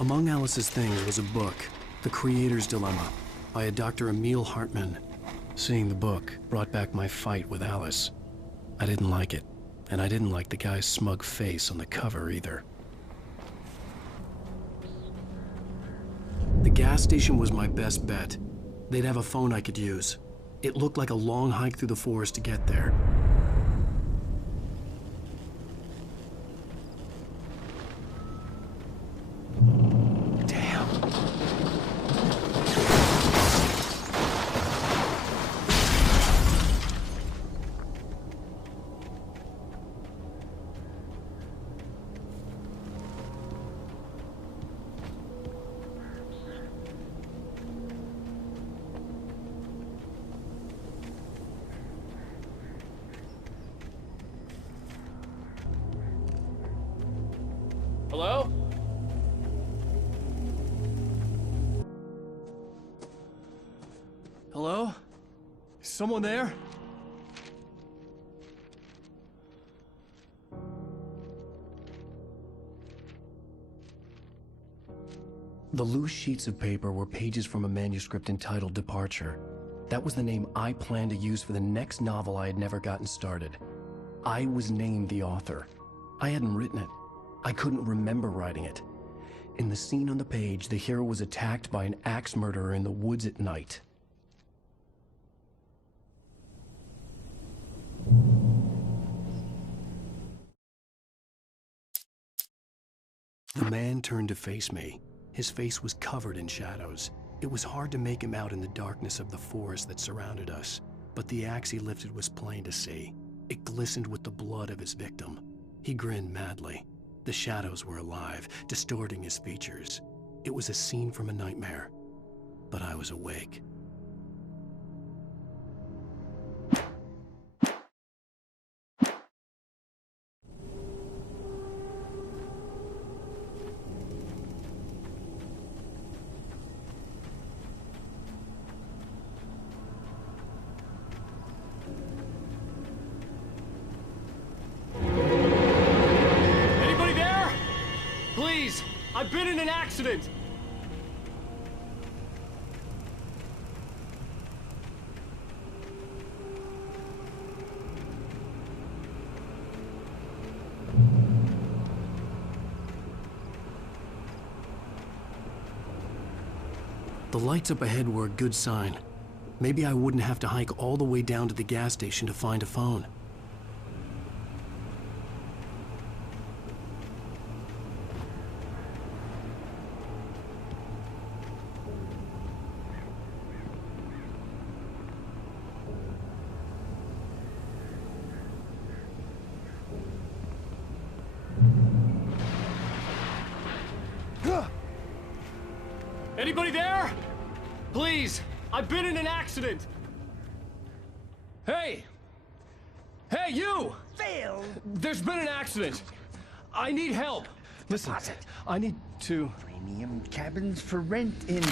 Among Alice's things was a book, The Creator's Dilemma, by a Dr. Emil Hartmann. Seeing the book brought back my fight with Alice. I didn't like it, and I didn't like the guy's smug face on the cover either. The gas station was my best bet. They'd have a phone I could use. It looked like a long hike through the forest to get there. Hello? Hello? Is someone there? The loose sheets of paper were pages from a manuscript entitled Departure. That was the name I planned to use for the next novel I had never gotten started. I was named the author. I hadn't written it. I couldn't remember writing it. In the scene on the page, the hero was attacked by an axe murderer in the woods at night. The man turned to face me. His face was covered in shadows. It was hard to make him out in the darkness of the forest that surrounded us, but the axe he lifted was plain to see. It glistened with the blood of his victim. He grinned madly. The shadows were alive, distorting his features. It was a scene from a nightmare, but I was awake. I've been in an accident! The lights up ahead were a good sign. Maybe I wouldn't have to hike all the way down to the gas station to find a phone. Anybody there? Please, I've been in an accident. Hey! Hey, you! Phil! There's been an accident. I need help. Listen, I need to... Premium cabins for rent in...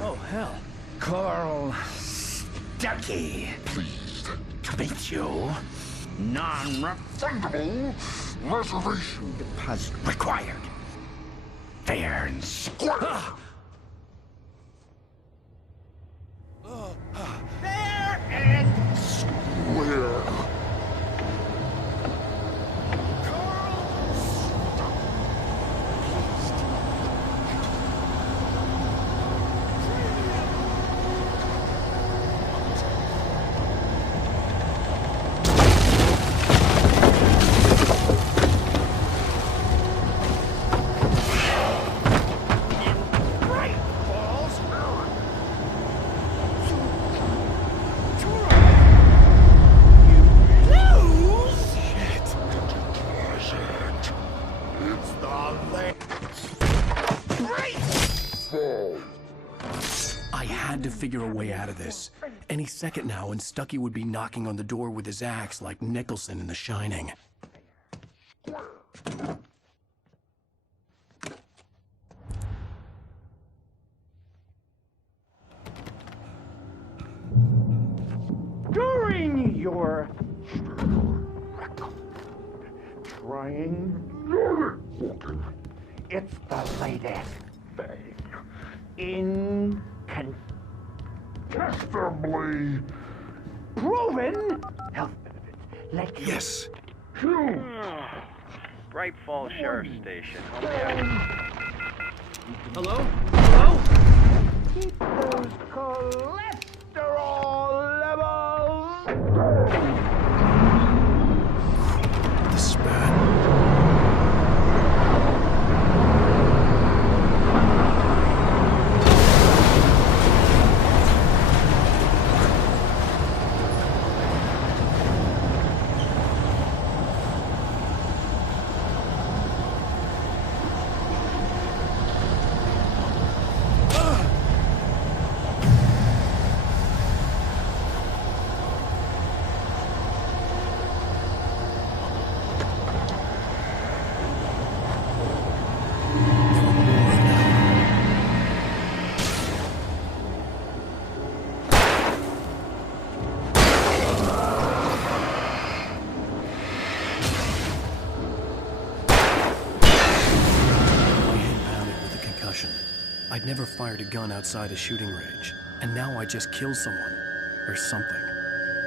Oh, hell. Carl Stuckey. Pleased To meet you. Non-refundable reservation deposit required. Fair and square. Fair and where I had to figure a way out of this. Any second now, and Stuckey would be knocking on the door with his axe like Nicholson in The Shining. during your trying It's the latest thing. Incontestably Proven health benefits. Let you Yes! huge. Bright Falls Sheriff Station. How may I- Hello? Hello? keep those cholesterol levels. This is bad. I'd never fired a gun outside a shooting range, and now I just killed someone. Or something.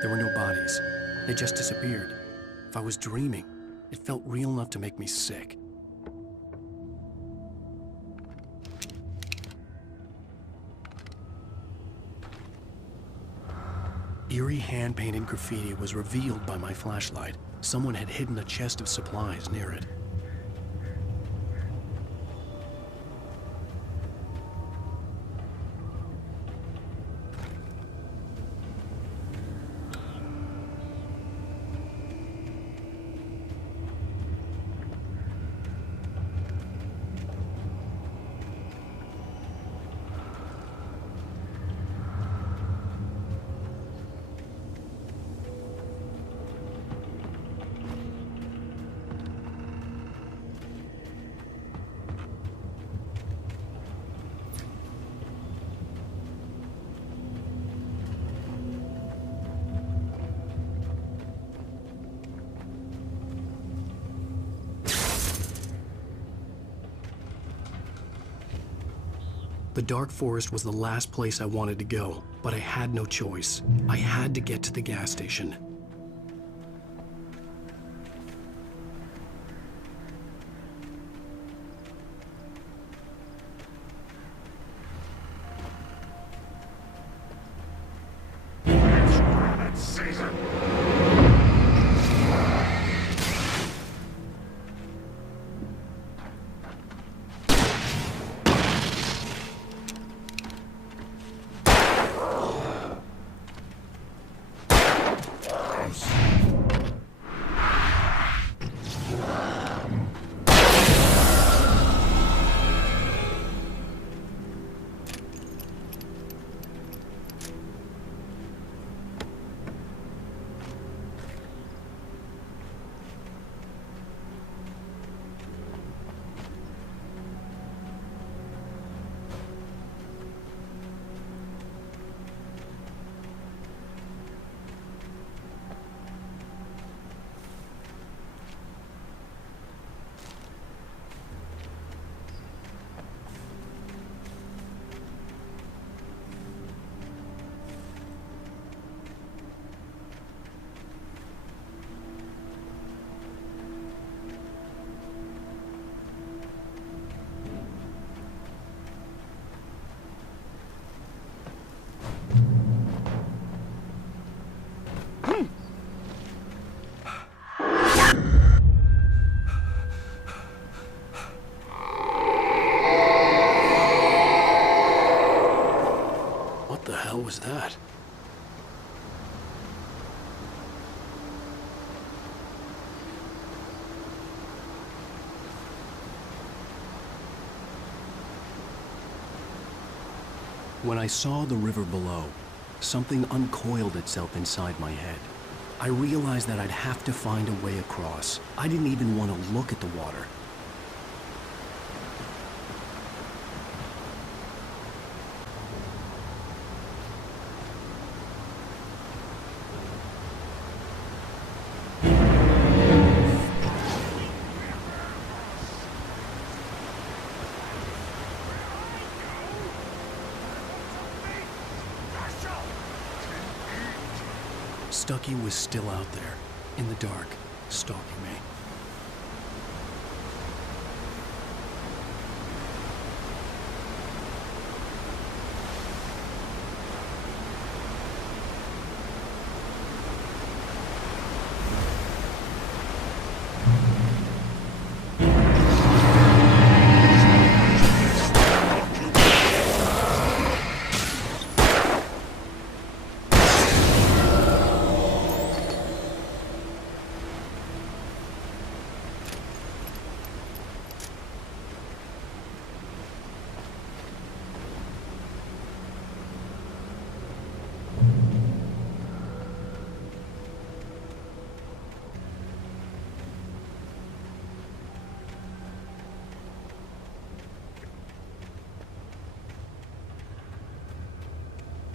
There were no bodies. They just disappeared. If I was dreaming, it felt real enough to make me sick. Eerie hand-painted graffiti was revealed by my flashlight. Someone had hidden a chest of supplies near it. The dark forest was the last place I wanted to go, but I had no choice. I had to get to the gas station. What was that? When I saw the river below, something uncoiled itself inside my head. I realized that I'd have to find a way across. I didn't even want to look at the water. Stucky was still out there, in the dark, stalking me.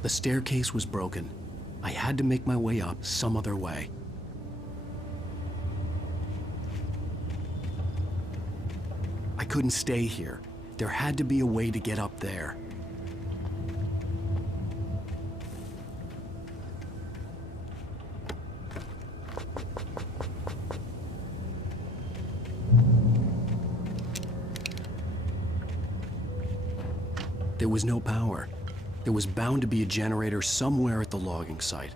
The staircase was broken. I had to make my way up some other way. I couldn't stay here. There had to be a way to get up there. There was no power. There was bound to be a generator somewhere at the logging site.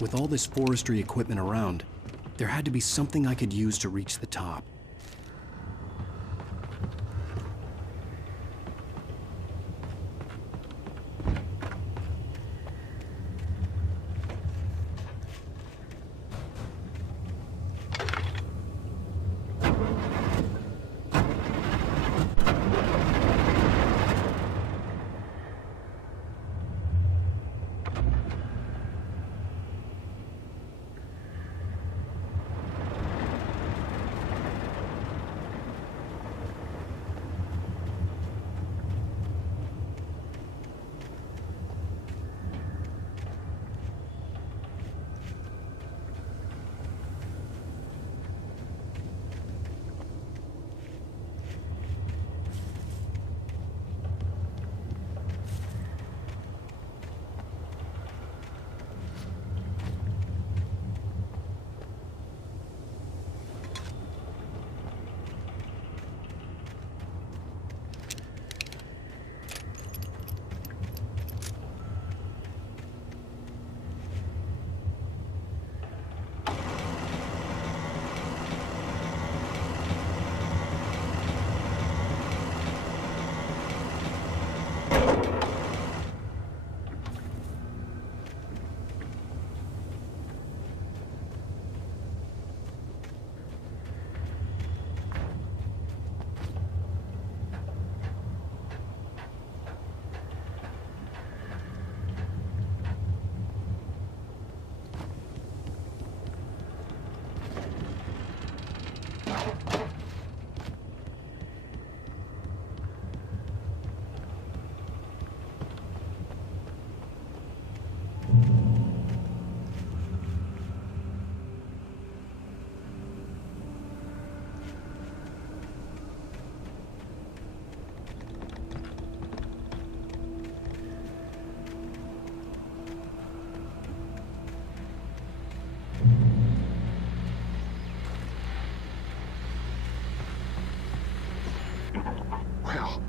With all this forestry equipment around, there had to be something I could use to reach the top.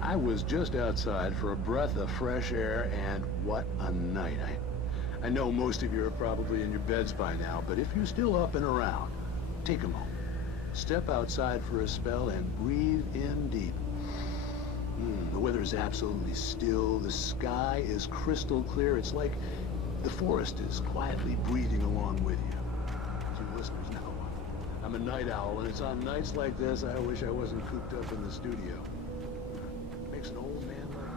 I was just outside for a breath of fresh air, and what a night. I know most of you are probably in your beds by now, but if you're still up and around, take a moment. Step outside for a spell and breathe in deep. The weather is absolutely still. The sky is crystal clear. It's like the forest is quietly breathing along with you. As you listeners know, I'm a night owl, and it's on nights like this I wish I wasn't cooped up in the studio. Makes an old man like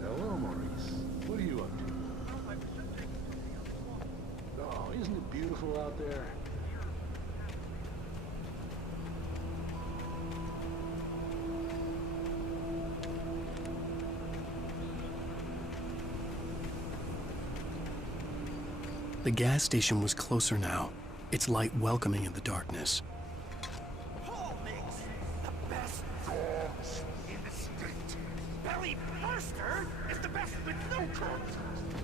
Hello, Maurice. What are you up to? Oh, isn't it beautiful out there? The gas station was closer now, its light welcoming in the darkness. Paul makes the best dogs in the state. Belly Burster is the best with no cuts.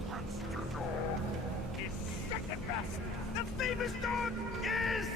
Monster Dog is second best. The famous dog is...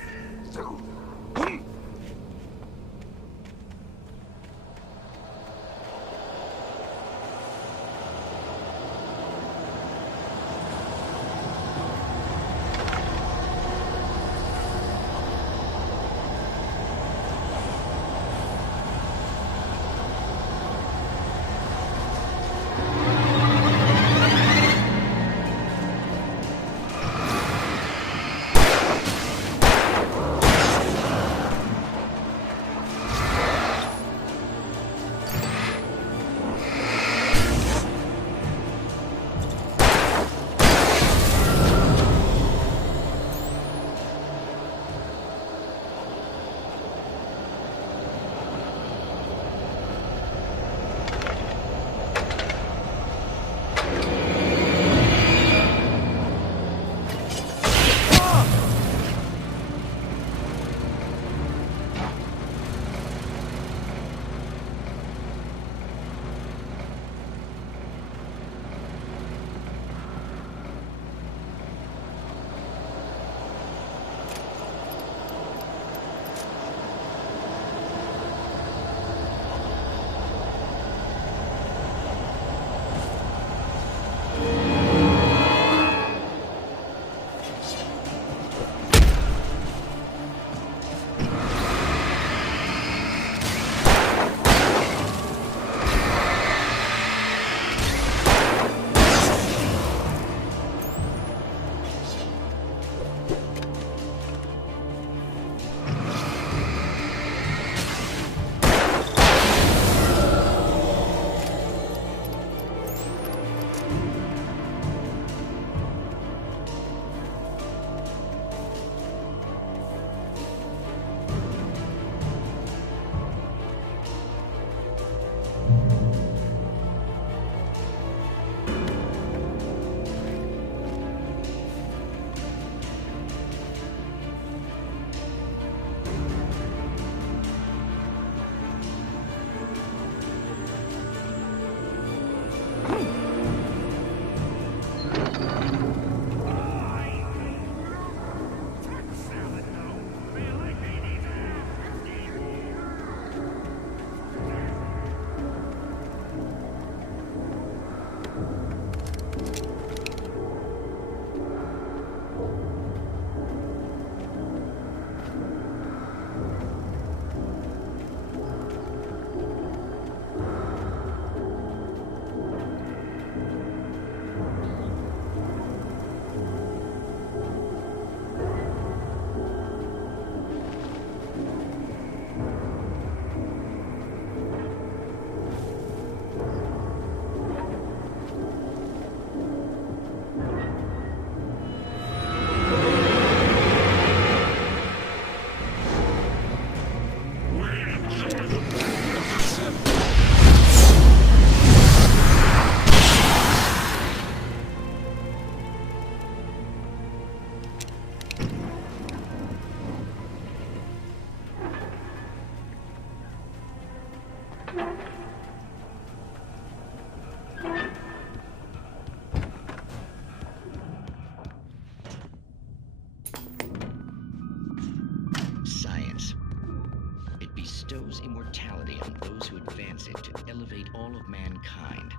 those who advance it to elevate all of mankind.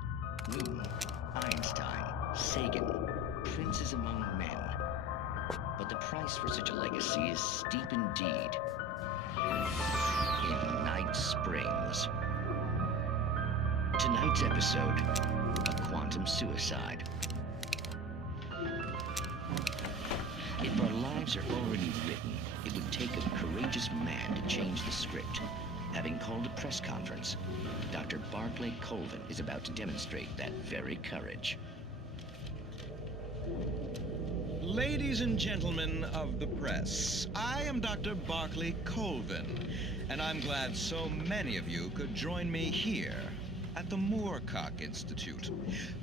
Newton, Einstein, Sagan, princes among men. But the price for such a legacy is steep indeed. In Night Springs. Tonight's episode, a quantum suicide. If our lives are already written, it would take a courageous man to change the script. Having called a press conference, Dr. Barclay Colvin is about to demonstrate that very courage. Ladies and gentlemen of the press, I am Dr. Barclay Colvin, and I'm glad so many of you could join me here at the Moorcock Institute.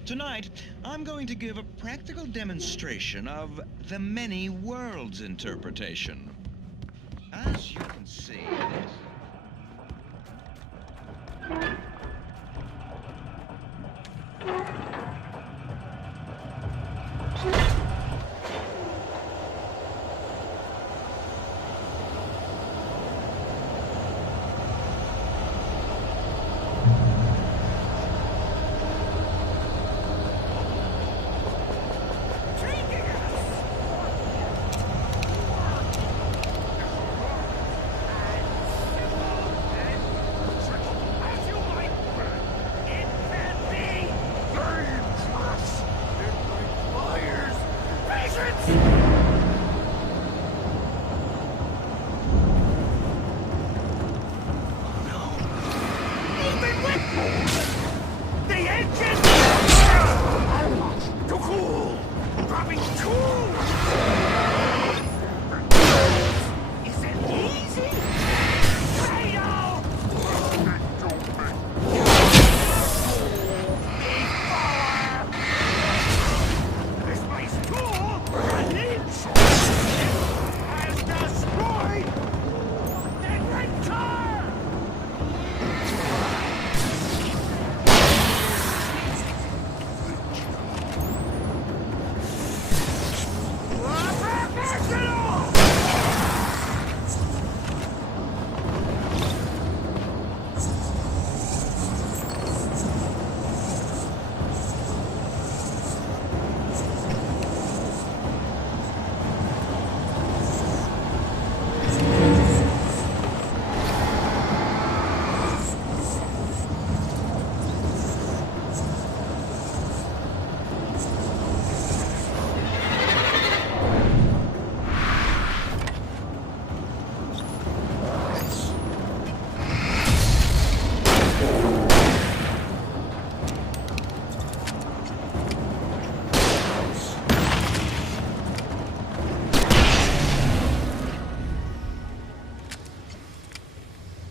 Tonight, I'm going to give a practical demonstration of the many worlds interpretation. As you can see, it is...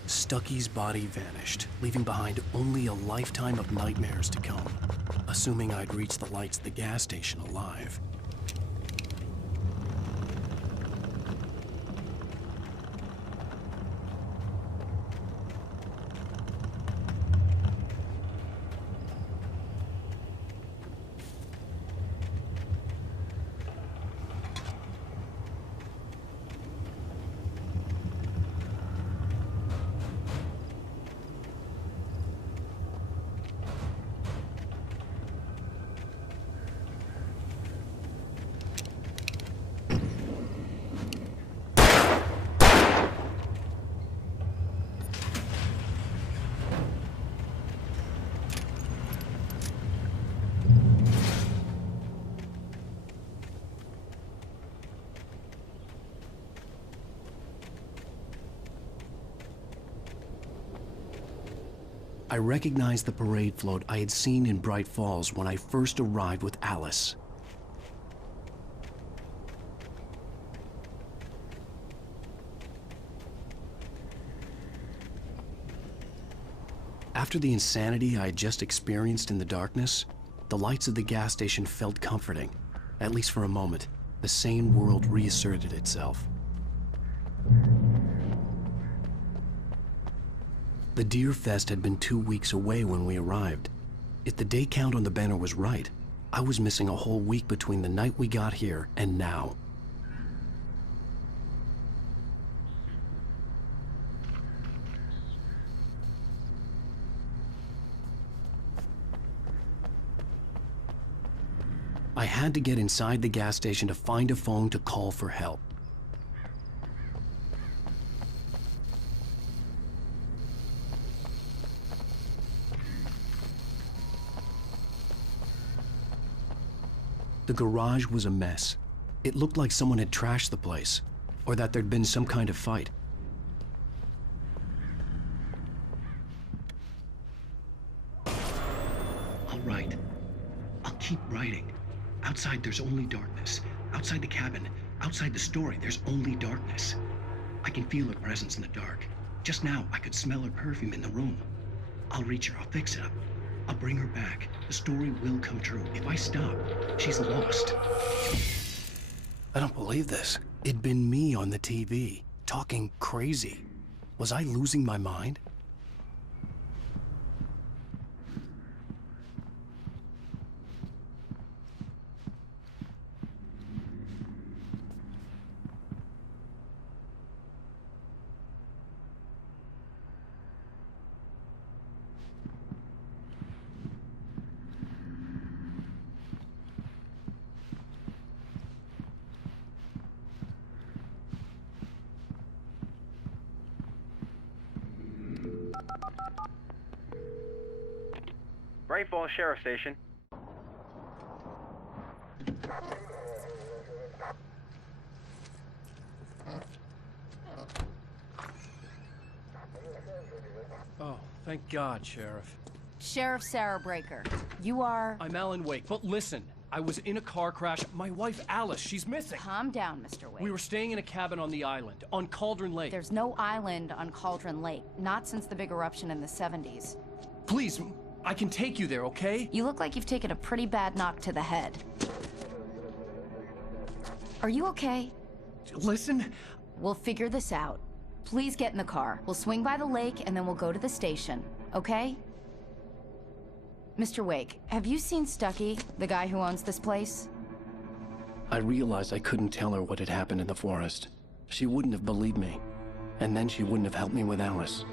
Stucky's body vanished, leaving behind only a lifetime of nightmares to come. Assuming I'd reached the lights at the gas station alive. I recognized the parade float I had seen in Bright Falls when I first arrived with Alice. After the insanity I had just experienced in the darkness, the lights of the gas station felt comforting. At least for a moment, the sane world reasserted itself. The Deer Fest had been 2 weeks away when we arrived. If the day count on the banner was right, I was missing a whole week between the night we got here and now. I had to get inside the gas station to find a phone to call for help. The garage was a mess. It looked like someone had trashed the place, or that there'd been some kind of fight. I'll write. I'll keep writing. Outside, there's only darkness. Outside the cabin, outside the story, there's only darkness. I can feel her presence in the dark. Just now, I could smell her perfume in the room. I'll reach her. I'll fix it up. I'll bring her back. The story will come true. If I stop, she's lost. I don't believe this. It'd been me on the TV, talking crazy. Was I losing my mind? Bright Falls Sheriff Station. Oh, thank God, Sheriff. Sheriff Sarah Breaker. You are... I'm Alan Wake, but listen. I was in a car crash. My wife, Alice, she's missing. Calm down, Mr. Wake. We were staying in a cabin on the island, on Cauldron Lake. There's no island on Cauldron Lake. Not since the big eruption in the 70s. Please, I can take you there, okay? You look like you've taken a pretty bad knock to the head. Are you okay? Listen. We'll figure this out. Please get in the car. We'll swing by the lake and then we'll go to the station, okay? Mr. Wake, have you seen Stucky, the guy who owns this place? I realized I couldn't tell her what had happened in the forest. She wouldn't have believed me. And then she wouldn't have helped me with Alice.